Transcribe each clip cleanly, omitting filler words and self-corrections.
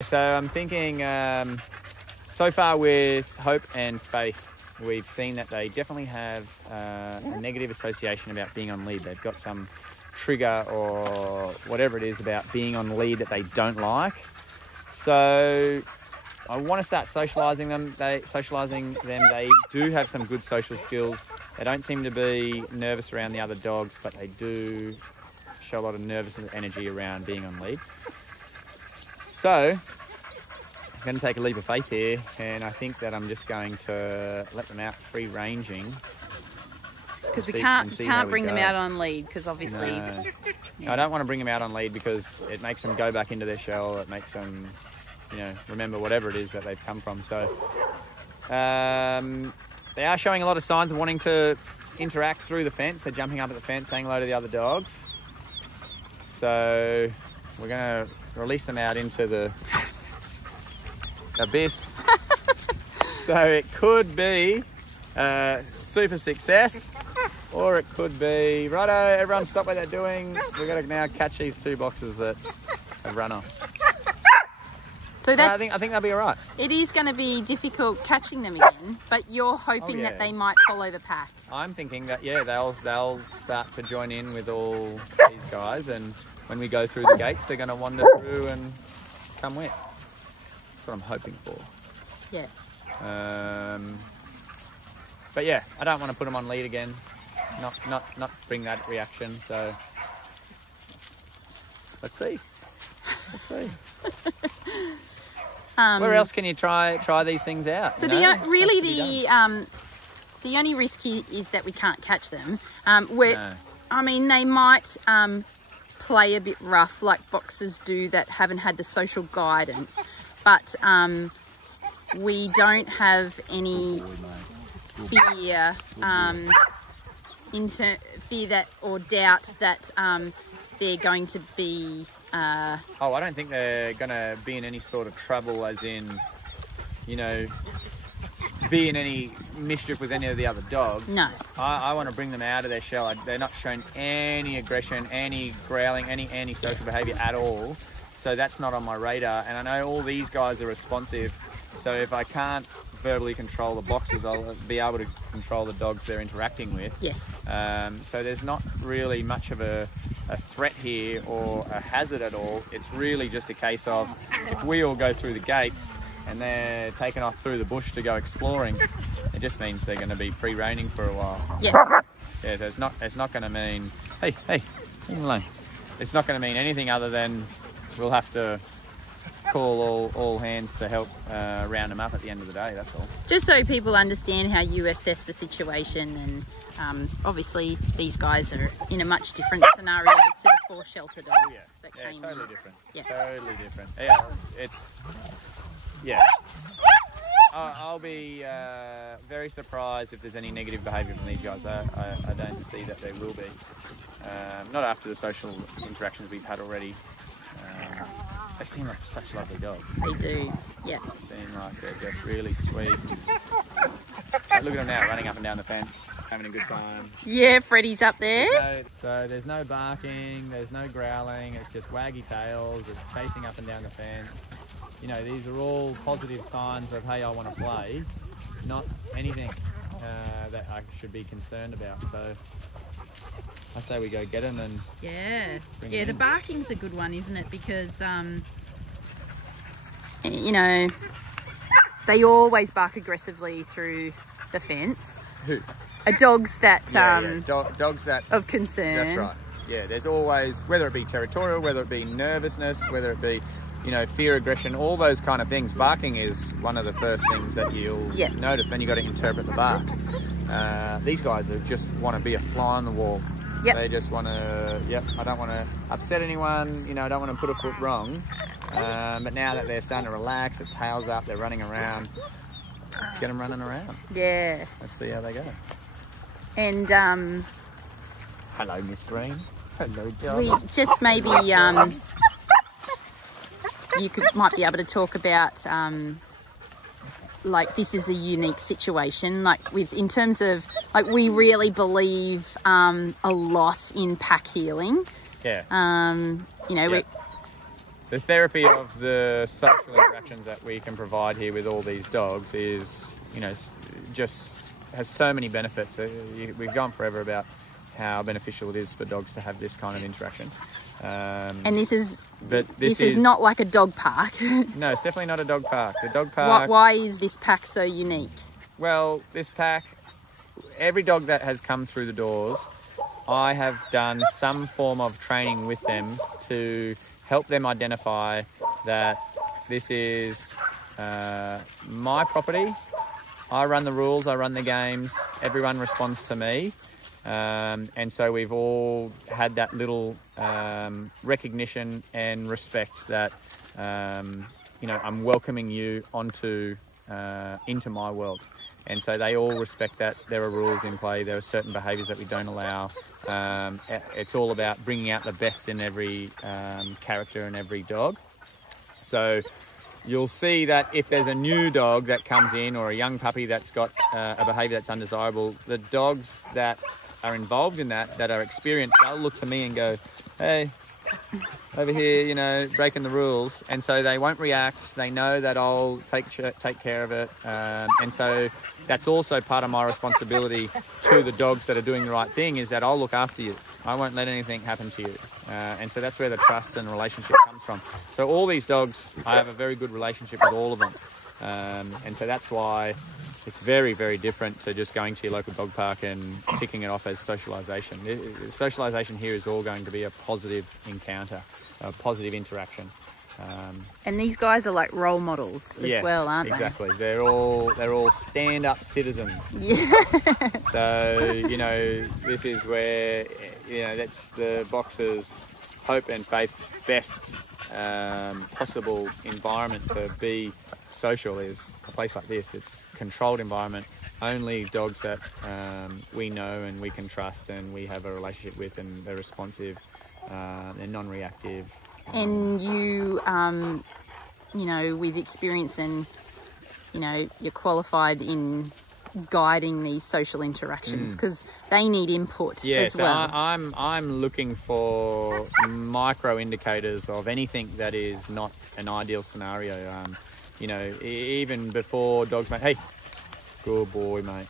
So I'm thinking so far with Hope and Faith, we've seen that they definitely have a negative association about being on lead. They've got some trigger or whatever it is about being on lead that they don't like. So I want to start socialising them. They do have some good social skills. They don't seem to be nervous around the other dogs, but they do show a lot of nervous energy around being on lead. So I'm going to take a leap of faith here, and I think that I'm just going to let them out free ranging. Because we can't bring them out on lead, because obviously... No. No, I don't want to bring them out on lead because it makes them go back into their shell. It makes them, remember whatever it is that they've come from. So they are showing a lot of signs of wanting to interact through the fence. They're jumping up at the fence, saying hello to the other dogs. So we're going to release them out into the abyss. So it could be super success, or it could be, righto, everyone stop what they're doing. We've got to now catch these two boxes that have run off. So that, I think they'll be all right. It is going to be difficult catching them again, but you're hoping that they might follow the pack. I'm thinking that, they'll start to join in with all these guys, and when we go through the gates, they're going to wander through and come with. That's what I'm hoping for. Yeah. But yeah, I don't want to put them on lead again. Not bring that reaction. So let's see. Where else can you try these things out? So the only risk here is that we can't catch them. No. I mean, they might play a bit rough, like boxers do that haven't had the social guidance, but we don't have any fear, fear that or doubt that they're going to be. I don't think they're going to be in any sort of trouble, as in, be in any mischief with any of the other dogs. No. I want to bring them out of their shell. They're not showing any aggression, any growling, any antisocial behaviour at all. So that's not on my radar. And I know all these guys are responsive. So if I can't verbally control the boxers, I'll be able to control the dogs they're interacting with. Yes. So there's not really much of a threat here or a hazard at all. It's really just a case of if we all go through the gates and they're taken off through the bush to go exploring, it just means they're going to be free reigning for a while. Yeah. Yeah, so it's not going to mean, hey, leave them alone. It's not going to mean anything other than we'll have to call all hands to help round them up at the end of the day, that's all. Just so people understand how you assess the situation, and obviously these guys are in a much different scenario to the 4 shelter dogs that came totally in. different. Yeah. Totally different. Yeah, I'll be very surprised if there's any negative behaviour from these guys. I don't see that there will be. Not after the social interactions we've had already. They seem like such lovely dogs. They do, yeah. They seem like they're just really sweet. Look at them now, running up and down the fence, having a good time. Yeah, Freddie's up there. So there's no barking, there's no growling, it's just waggy tails, it's chasing up and down the fence. These are all positive signs of, hey, I want to play, not anything that I should be concerned about. So I say we go get them and yeah, the barking's a good one, isn't it? Because they always bark aggressively through the fence. Who? Dogs that dogs that of concern. That's right. Yeah, there's always, whether it be territorial, whether it be nervousness, whether it be fear, aggression, all those kind of things. Barking is one of the first things that you'll notice. Then you got to interpret the bark. These guys just want to be a fly on the wall. Yep. They just want to, I don't want to upset anyone, I don't want to put a foot wrong. But now that they're starting to relax, the tail's up, they're running around, let's get them running around. Yeah. Let's see how they go. And, hello, Miss Green. Hello, John. We just maybe, you might be able to talk about, like, this is a unique situation, like in terms of, like, we really believe a lot in pack healing. Yeah. the therapy of the social interactions that we can provide here with all these dogs is, you know, just has so many benefits. We've gone forever about how beneficial it is for dogs to have this kind of interaction. And this is is not like a dog park. No, it's definitely not a dog park. The dog park. Why is this pack so unique? Well, this pack, every dog that has come through the doors, I have done some form of training with them to help them identify that this is my property. I run the rules, I run the games, everyone responds to me. And so we've all had that little recognition and respect that, you know, I'm welcoming you into my world. And so they all respect that. There are rules in play. There are certain behaviours that we don't allow. It's all about bringing out the best in every character and every dog. So you'll see that if there's a new dog that comes in or a young puppy that's got a behaviour that's undesirable, the dogs that are involved in that are experienced, they'll look to me and go, hey, over here, you know, breaking the rules. And so they won't react. They know that I'll take care of it. And so that's also part of my responsibility to the dogs that are doing the right thing, is that I'll look after you. I won't let anything happen to you. And so that's where the trust and relationship comes from. So all these dogs, I have a very good relationship with all of them. And so that's why it's very, very different to just going to your local dog park and ticking it off as socialisation. Socialisation here is all going to be a positive encounter, a positive interaction. And these guys are like role models as well, aren't they? Exactly. They're all stand-up citizens. Yeah. So, you know, this is where, you know, that's the boxers' hope and faith's best possible environment to be social is a place like this. It's a controlled environment, only dogs that we know and we can trust and we have a relationship with, and they're responsive, they're non-reactive. And you, you know, with experience and, you know, you're qualified in guiding these social interactions because they need input as well. I'm looking for micro indicators of anything that is not an ideal scenario. You know, even before dogs mate, hey, good boy, mate.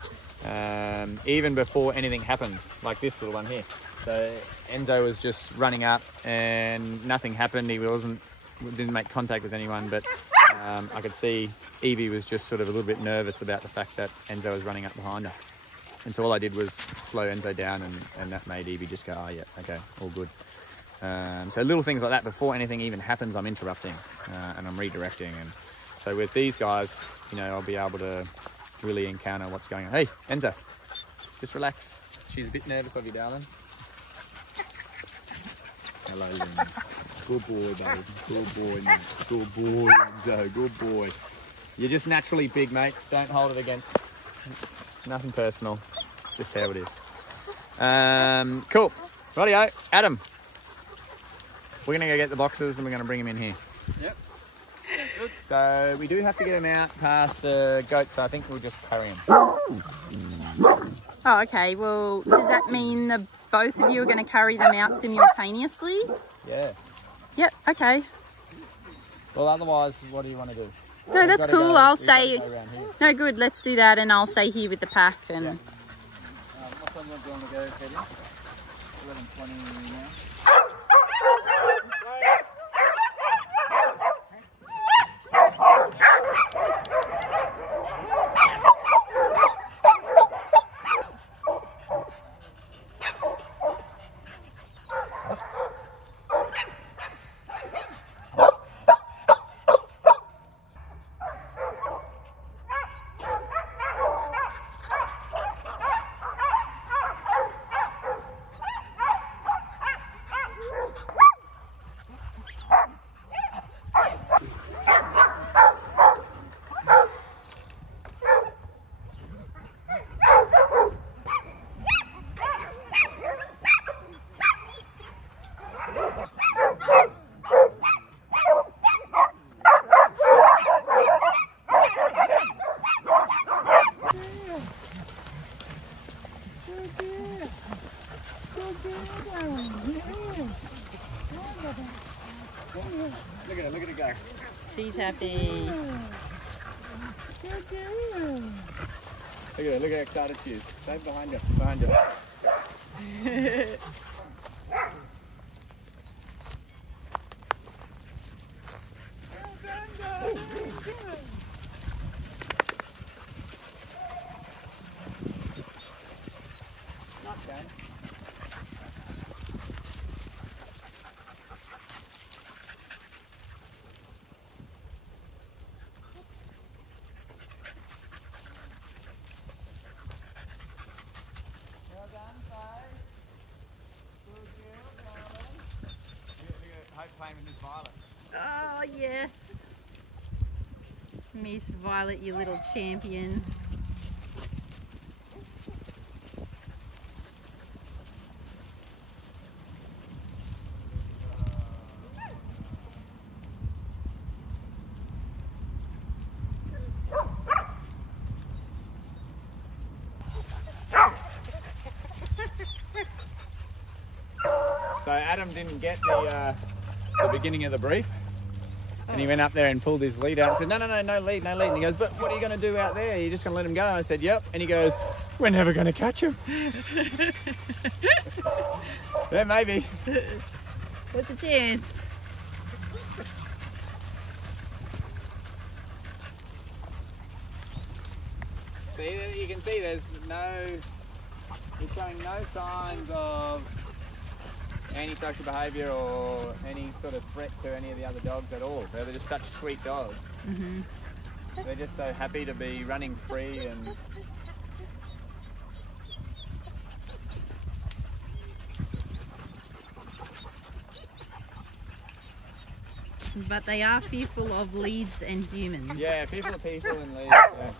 Even before anything happens, like this little one here. So Enzo was just running up and nothing happened. He didn't make contact with anyone, but I could see Evie was just sort of a little bit nervous about the fact that Enzo was running up behind her. And so all I did was slow Enzo down, and that made Evie just go, oh yeah, okay, all good. So little things like that, before anything even happens, I'm interrupting and I'm redirecting. And so with these guys, you know, I'll be able to really encounter what's going on. Hey, Enzo, just relax. She's a bit nervous of you, darling. Hello, Lynn. Good boy, babe. Good boy, mate. Good boy, Enzo. Good boy. You're just naturally big, mate. Don't hold it against. Nothing personal. It's just how it is. Cool. Rightio, Adam. We're going to go get the boxes and we're going to bring them in here. Yep. Good. So we do have to get them out past the goats, so I think we'll just carry them. Oh, okay. Well, does that mean the both of you are going to carry them out simultaneously? Yeah. Yep, okay. Well, otherwise, what do you want to do? No, that's cool. I'll stay. No, good. Let's do that, and I'll stay here with the pack. And What time do you want to go, Katie? 11:20 now. She's happy. Look at her, look how excited she is. Stay behind you, behind you. Playing with Miss Violet. Oh, yes. Miss Violet, you little champion. So Adam didn't get the beginning of the brief, and he went up there and pulled his lead out and said, no lead. And he goes, but what are you going to do out there? You're just going to let him go? And I said, yep. And he goes, we're never going to catch him. Yeah, maybe. What's the chance? See, you can see he's showing no signs of antisocial behaviour or any sort of threat to any of the other dogs at all. They're just such sweet dogs. Mm-hmm. They're just so happy to be running free and But they are fearful of leads and humans. yeah, people and leaves. Yeah.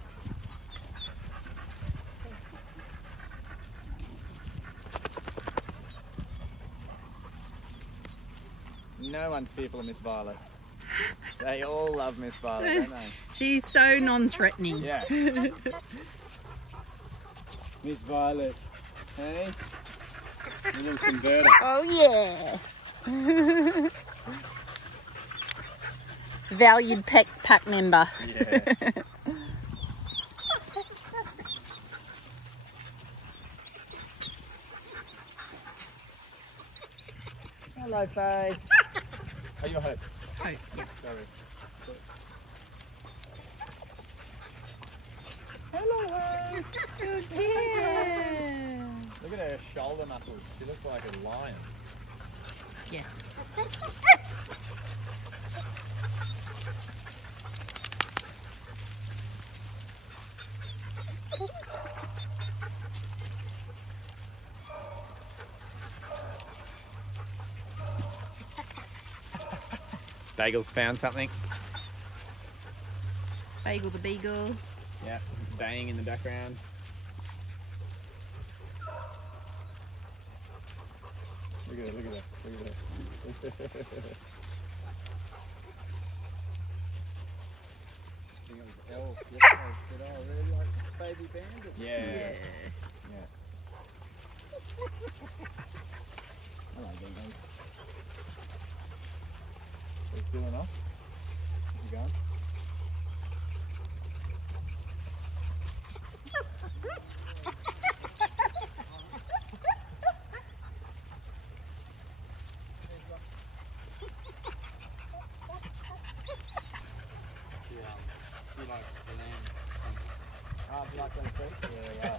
No one's fearful of Miss Violet. They all love Miss Violet, don't they? She's so non-threatening. Yeah. Miss Violet, hey? You little converter. Oh yeah. Valued pack member. Yeah. Hello, Faye. Are you Hope? Hope, yeah. Sorry. Hello, Hope. Yeah. Look at her shoulder muscles. She looks like a lion. Yes. Bagel's found something. Bagel the beagle. Yeah, baying in the background. Look at it, look at it, look at it. Yeah. Yeah. I like them, mate. Are you feeling off? You going? Yeah.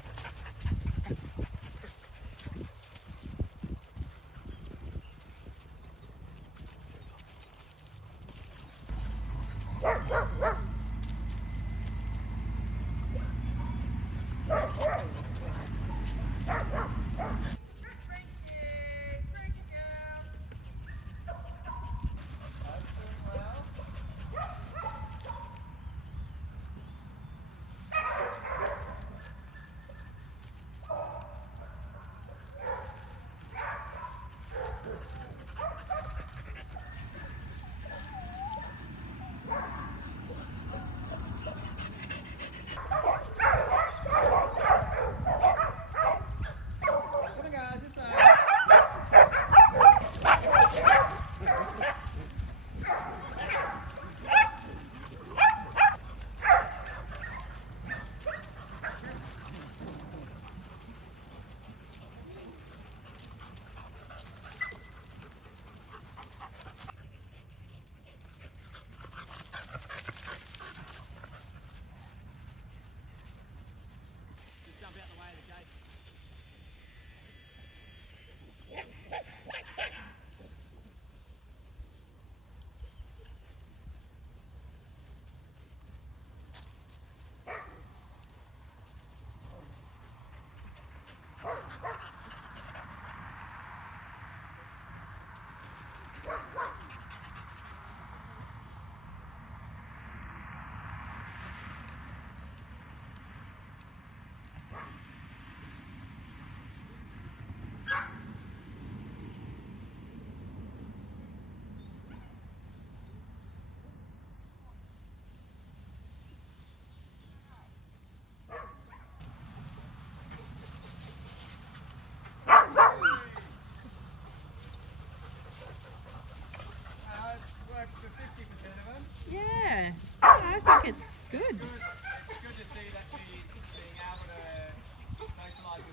I think it's good. It's good to see that she's being able to socialise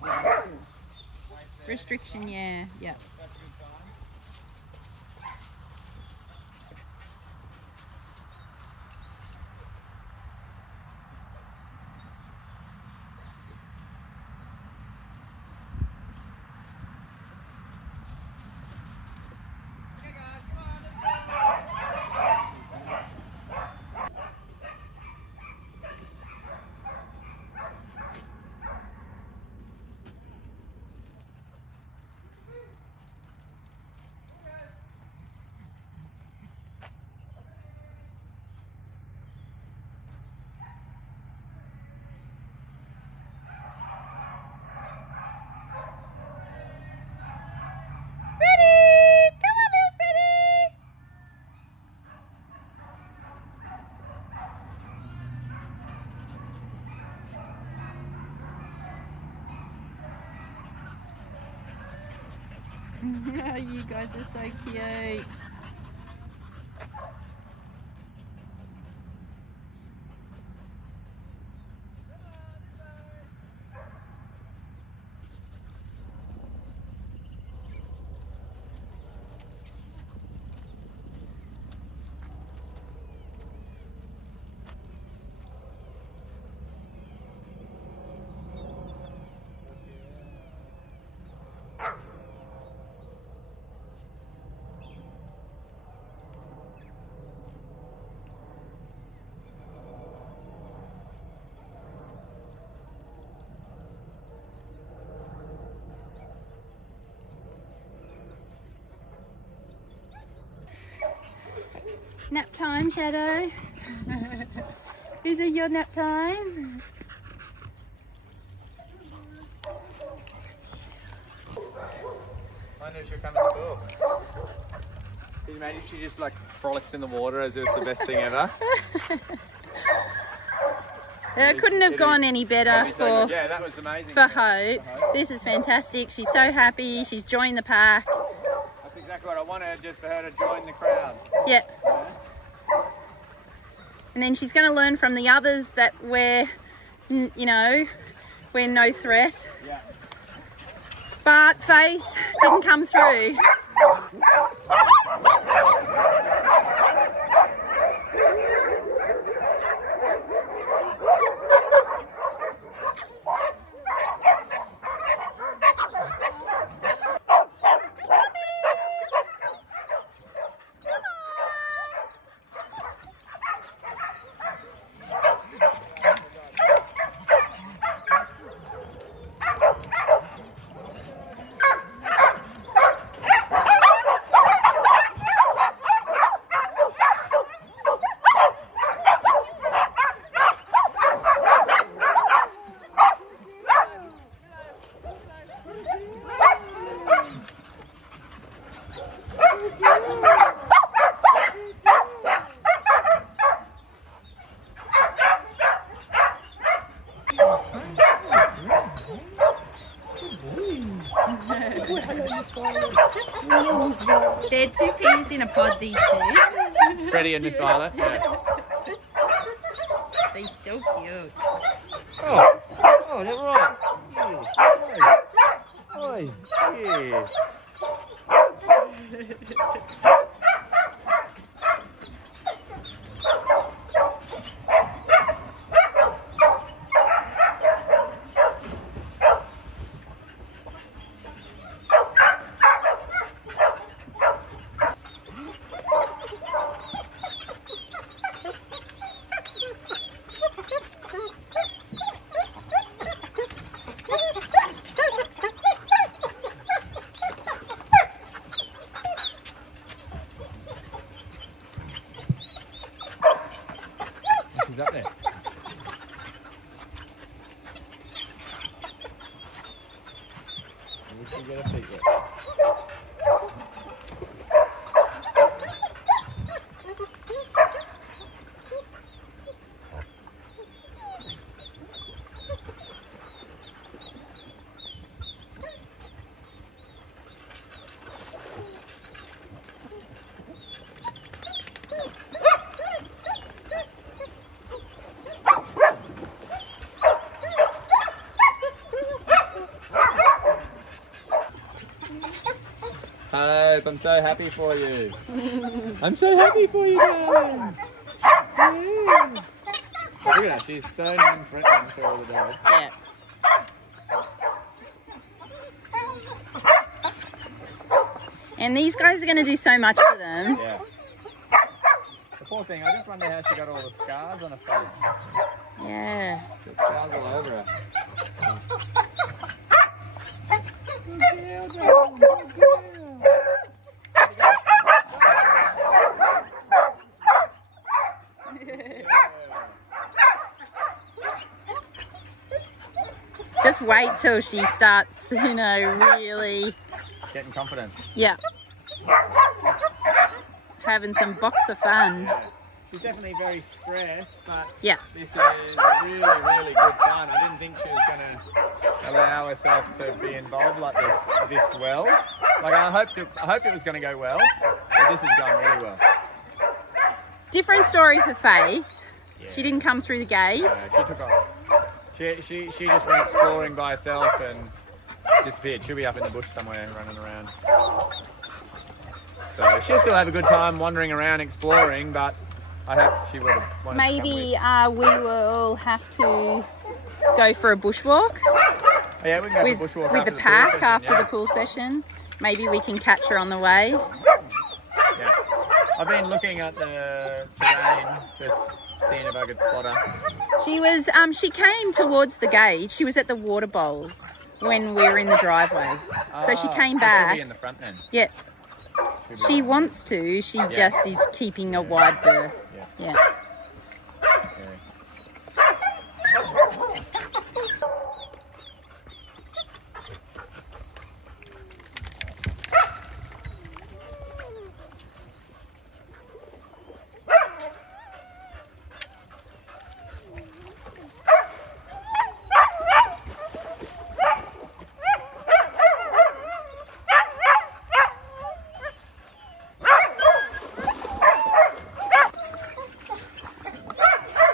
without Restriction, yeah. That's a good sign. Okay guys, come on, let's go. You guys are so cute. Nap time, Shadow. Is it your nap time? I wonder if she'll come in the pool. Can you imagine if she just like frolics in the water as if it's the best thing ever? It couldn't have gone any better for, yeah, that was amazing. for Hope. This is fantastic. She's so happy. She's joined the pack. That's exactly what I wanted, just for her to join the crowd. Yep. And then she's going to learn from the others that we're, you know, we're no threat. Yeah. But Faith didn't come through. They're two peas in a pod, these two. Freddie and Miss Violet. Yeah. They're so cute. Oh, they're right. Oi. Yeah. She's up there. We should get her feet wet. Hope. I'm so happy for you. I'm so happy for you, darling. Yeah. Look at her. She's so non-threatening for all the dogs. Yeah. And these guys are going to do so much for them. Yeah. The poor thing. I just wonder how she got all the scars on her face. Yeah. There's scars all over her. Good girl, darling. Good girl. Just wait till she starts, you know, really... Getting confidence. Yeah. Having some boxer fun. Yeah. She's definitely very stressed, but Yeah. this is a really, really good sign. I didn't think she was going to allow herself to be involved like this well. Like I hoped it was going to go well, but this has gone really well. Different story for Faith. Yeah. She didn't come through the gate. She took off. She just went exploring by herself and disappeared. She'll be up in the bush somewhere running around. So she'll still have a good time wandering around exploring, but I hope she would have wanted Maybe to come we will have to go for a bushwalk oh, yeah, we can go for a bushwalk with after the pool pack session, after yeah. the pool session. Maybe we can catch her on the way. Yeah. I've been looking at the terrain, just seeing if I could spot her. She came towards the gate. She was at the water bowls when we were in the driveway. So she came She'll back. be in the front then. Yeah. She'll be She right. wants to. She just is keeping a wide berth. Yeah. Yeah. Yeah.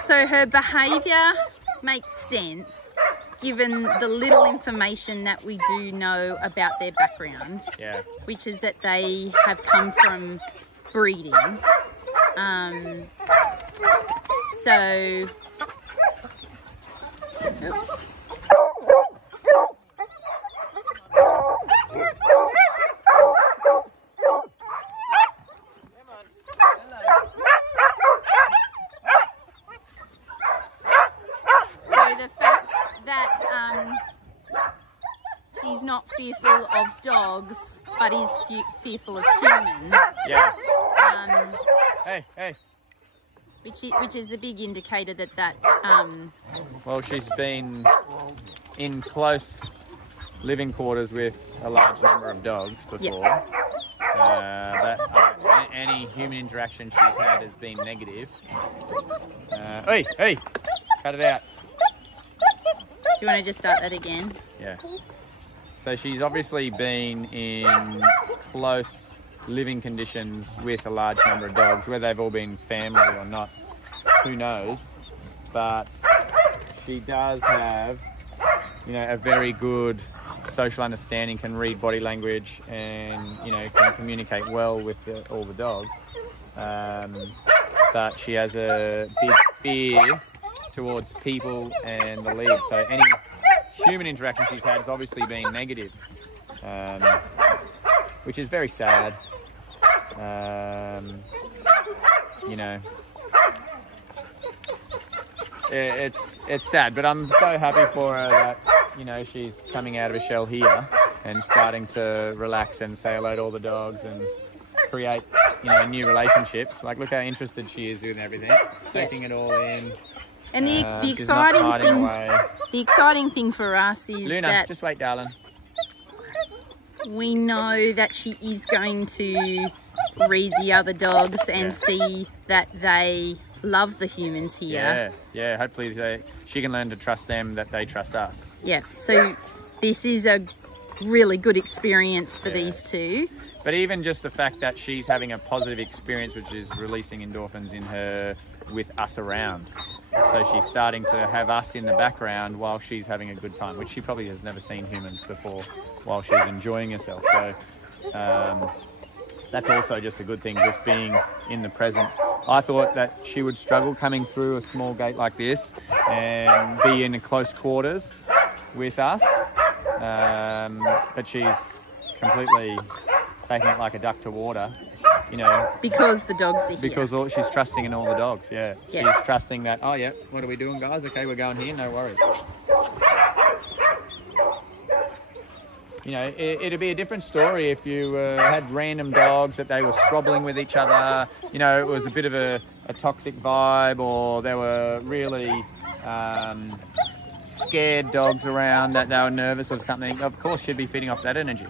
So her behaviour makes sense given the little information that we do know about their background, Yeah. which is that they have come from breeding. So... Oh. So the fact that she's not fearful of dogs, but is fearful of humans, Yeah. um, Hey. which is a big indicator that Well, she's been in close living quarters with a large number of dogs before. But any human interaction she's had has been negative. Hey, cut it out. do you want to just start that again? Yeah. So she's obviously been in close living conditions with a large number of dogs, whether they've all been family or not, who knows. But she does have, you know, a very good social understanding, can read body language, and, you know, can communicate well with all the dogs. But she has a big fear towards people and the lead. So any human interaction she's had has obviously been negative, which is very sad. You know, it's sad, but I'm so happy for her that, you know, she's coming out of a shell here and starting to relax and say hello to all the dogs and create, you know, new relationships. Like, look how interested she is in everything, taking it all in. And the She's not hiding away. exciting thing for us is Luna, that just wait, darling. we know that she is going to read the other dogs and see that they love the humans here. Yeah. Hopefully she can learn to trust them, that they trust us. Yeah. So this is a really good experience for these two. But even just the fact that she's having a positive experience, which is releasing endorphins in her with us around. So she's starting to have us in the background while she's having a good time, which she probably has never seen humans before while she's enjoying herself. So that's also just a good thing, just being in the presence. I thought that she would struggle coming through a small gate like this and be in close quarters with us, but she's completely taking it like a duck to water, you know. Because the dogs are here. Because she's trusting in all the dogs, yeah. Yeah. She's trusting that, oh yeah, what are we doing, guys? Okay, we're going here, no worries. You know, it'd be a different story if you had random dogs that they were squabbling with each other. You know, it was a bit of a toxic vibe, or there were really scared dogs around that they were nervous of something. Of course, she'd be feeding off that energy.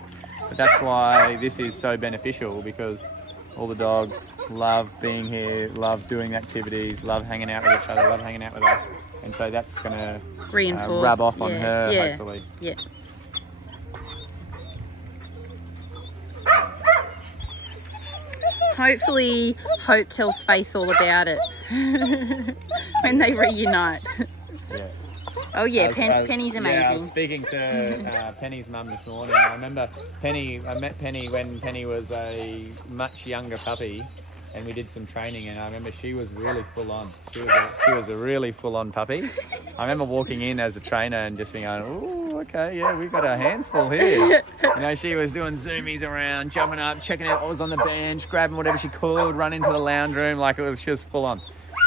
But that's why this is so beneficial, because all the dogs love being here, love doing activities, love hanging out with each other, love hanging out with us. And so that's going to reinforce, rub off on her, hopefully. Yeah. Hopefully, Hope tells Faith all about it when they reunite. Yeah. Oh yeah, Penny's amazing. Yeah, I was speaking to Penny's mum this morning. I remember I met Penny when Penny was a much younger puppy, and we did some training, and I remember she was really full on. She was a really full on puppy. I remember walking in as a trainer and just being going, oh, okay, yeah, we've got our hands full here. You know, she was doing zoomies around, jumping up, checking out what was on the bench, grabbing whatever she could, run into the lounge room, she was full on.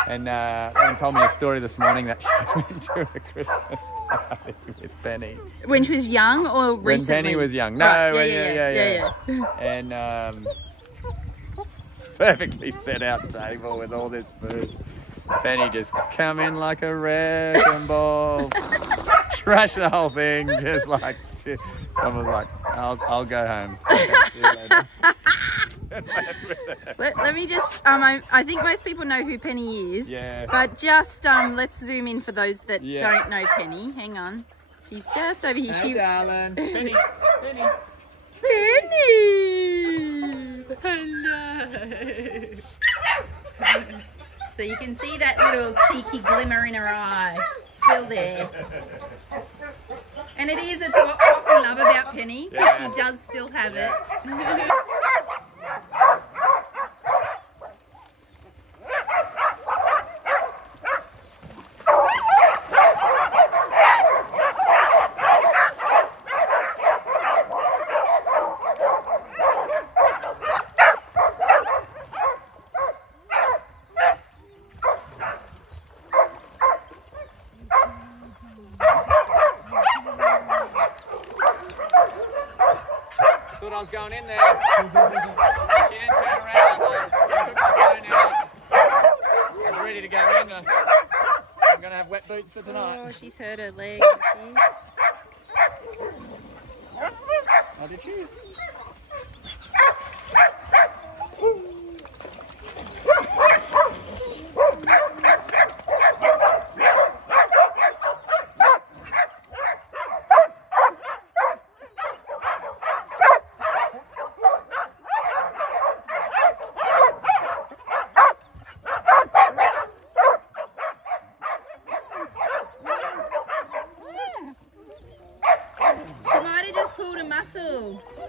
And Ellen told me a story this morning that she went to a Christmas party with Penny. When she was young or recently? When Penny was young. No, right. yeah. And it's perfectly set out table with all this food. Penny just come in like a wrecking ball, trash the whole thing, just like shit. I was like, I'll go home. Okay, see you later. Let me just, I think most people know who Penny is. Yeah. But just, let's zoom in for those that don't know Penny. Hang on. She's just over here. Hi, darling. Penny. Penny! Hello! So you can see that little cheeky glimmer in her eye. Still there. And it's what we love about Penny. Yeah. She does still have it. Thought I was going in there. She didn't turn around. I took my phone out. I was ready to go in. I'm going to have wet boots for tonight. Oh, she's hurt her leg. Oh, did she?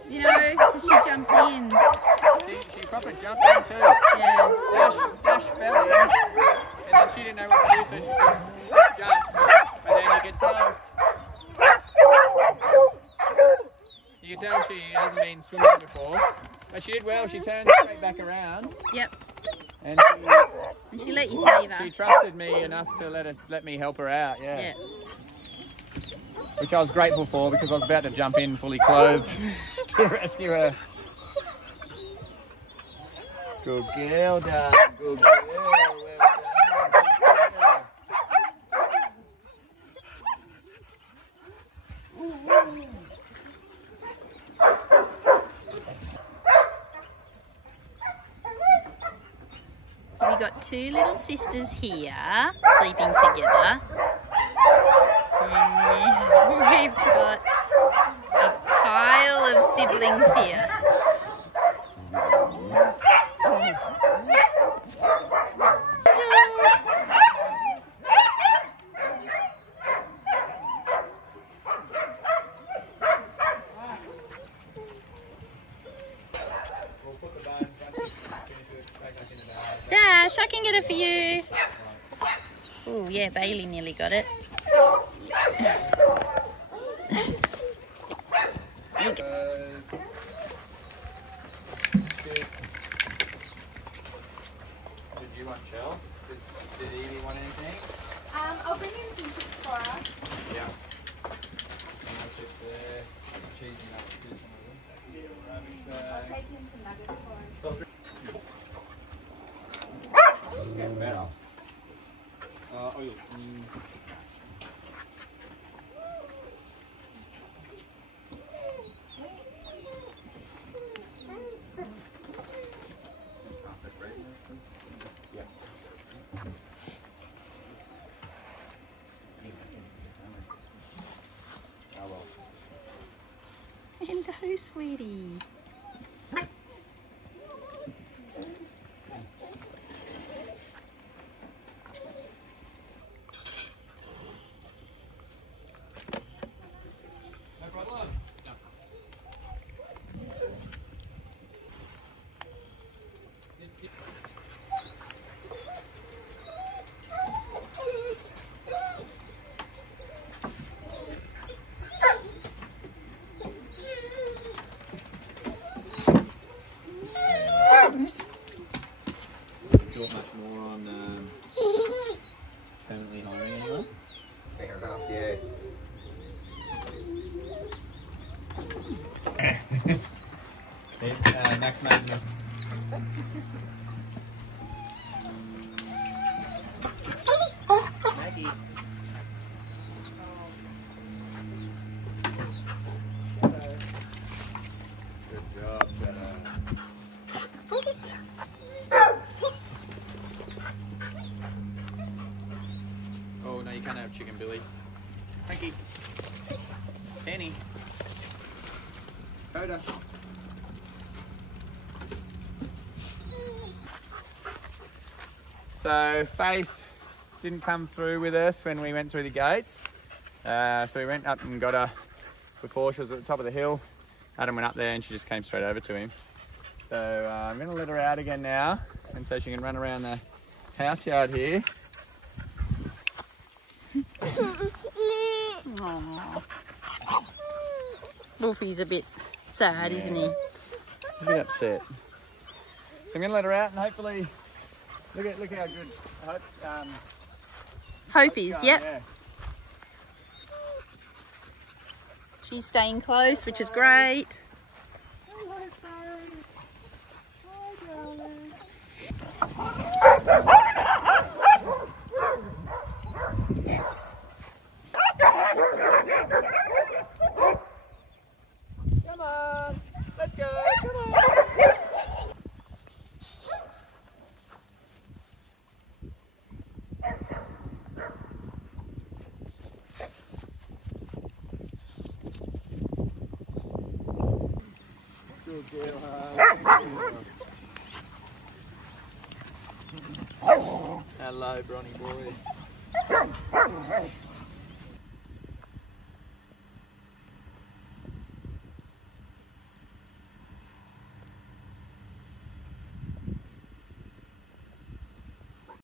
You know, because she jumped in. She proper jumped in too. Yeah. Dash fell in, and then she didn't know what to do, so she just jumped. But then you can tell she hasn't been swimming before. But she did well. She turned straight back around. Yep. And she let you save her. She trusted me enough to let me help her out. Yeah. Which I was grateful for, because I was about to jump in fully clothed to rescue her. Good girl, darling. Good girl. Well done. Good girl. So we got two little sisters here sleeping together. We've got a pile of siblings here. We'll put the bone get it for you. Oh, yeah, Bailey nearly got it. Did you want shells? Did Evie want anything? I'll bring in some chips for us. Yeah. Chips there. Cheesy nuggets too, some of them. I'll take in some nuggets for us. Getting better. Oh yeah. Hello, sweetie. No problem. No. Thought much more on permanently hiring anyone? Fair enough, yeah. Max maintenance. Maggie. Good job, Shadow. Oh no, you can't have chicken, Billy. Frankie. Penny. Coda. So Faith didn't come through with us when we went through the gates. So we went up and got her before she was at the top of the hill. Adam went up there and she just came straight over to him. So I'm going to let her out again now, and so she can run around the house yard here. Aww. Wolfie's a bit sad, isn't he? A bit upset. So I'm going to let her out and hopefully look how good Hope is, going, yep. yeah. She's staying close, which is great. Come on, let's go, come on. Good girl, Hello, Bronny boy.